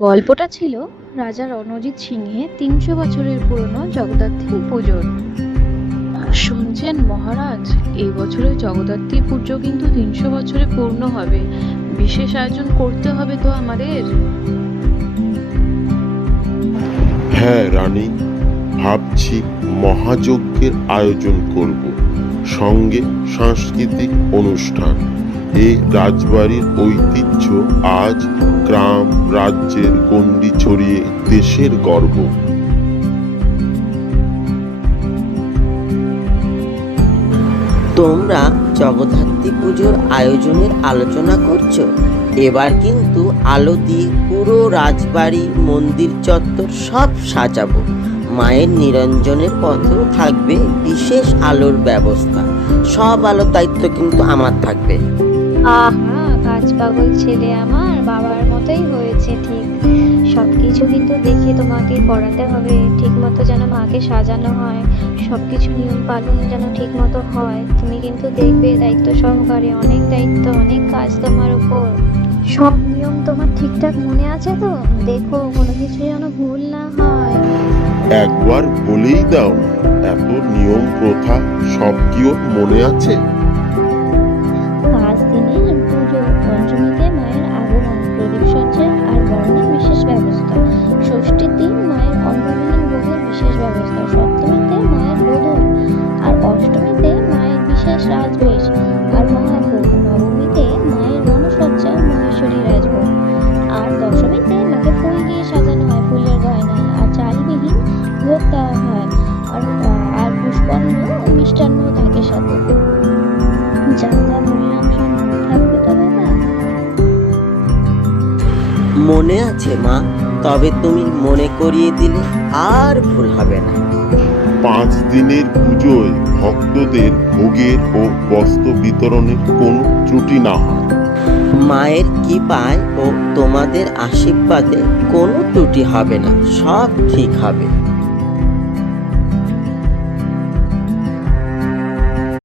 গল্পটা ছিল রাজা রণজিৎ সিংহে ৩০০ বছরের পুরনো জগদ্ধাত্রী পুজোর। শুনছেন মহারাজ, এই বছরের জগদ্ধাত্রী পুজো কিন্তু ৩০০ বছরে পূর্ণ হবে। বিশেষ আয়োজন করতে হবে তো আমাদের। হ্যাঁ রানী, ভাবছি মহাযজ্ঞের আয়োজন করব, সঙ্গে সাংস্কৃতিক অনুষ্ঠান। এই রাজবাড়ির ঐতিহ্য আজ গ্রাম রাজ্যের গণ্ডি ছড়িয়ে দেশের গর্ব। তোমরা জগদ্ধাত্রী পুজোর আয়োজনের আলোচনা করছো। এবার কিন্তু আলো দিয়ে পুরো রাজবাড়ি, মন্দির চত্বর সব সাজাবো। মায়ের নিরঞ্জনের পথেও থাকবে বিশেষ আলোর ব্যবস্থা। সব আলোর দায়িত্ব কিন্তু আমার থাকবে। আহা, কাজ পাগল ছেলে আমার বাবার মতোই হয়েছে ঠিক। সবকিছু কিন্তু দেখে তোমাকে করাতে হবে, ঠিক মতো যেন মাকে সাজানো হয়, সবকিছু নিয়ম পালন যেন ঠিক মতো হয়। তুমি কিন্তু দেখবে দায়িত্ব সহকারে, অনেক দায়িত্ব, অনেক কাজ তোমার উপর। সব নিয়ম তোমার ঠিকঠাক মনে আছে তো? দেখো কোনো কিছু যেন ভুল না হয়। একবার বলেই দাও, এত নিয়ম প্রথা সব কি ওর মনে আছে? 5 দিনের পুজো। পঞ্চমীতে মায়ের আগমন, প্রদীপ সজ্জা আর বরণের বিশেষ ব্যবস্থা। ষষ্ঠীর দিন মায়ের অন্নবিহীন ভোগের বিশেষ ব্যবস্থা। সপ্তমীতে মায়ের বোধন, আর অষ্টমীতে মায়ের বিশেষ রাজবেশ আর মহাভোগ। নবমীতে মায়ের রণসজ্জা, মহেশ্বরী রাজভোগ। আর দশমীতে মাকে ফুল দিয়ে সাজানো হয়, ফুলের গয়না আর চালবিহীন ভোগ দেওয়া হয়। আর পুষ্পান্ন ও মিষ্টান্ন থাকে সাথে। যা যা বললাম সব মনে থাকবে তো বাবা? মনে আছে মা, তবে তুমি মনে করিয়ে দিলে আর ভুল হবে না। 5 দিনের পুজোয় ভক্তদের ভোগের ও বস্ত্র বিতরণের কোনো ত্রুটি না হয়। মায়ের কৃপায় ও তোমাদের আশীর্বাদে কোনো ত্রুটি হবে না, সব ঠিক হবে।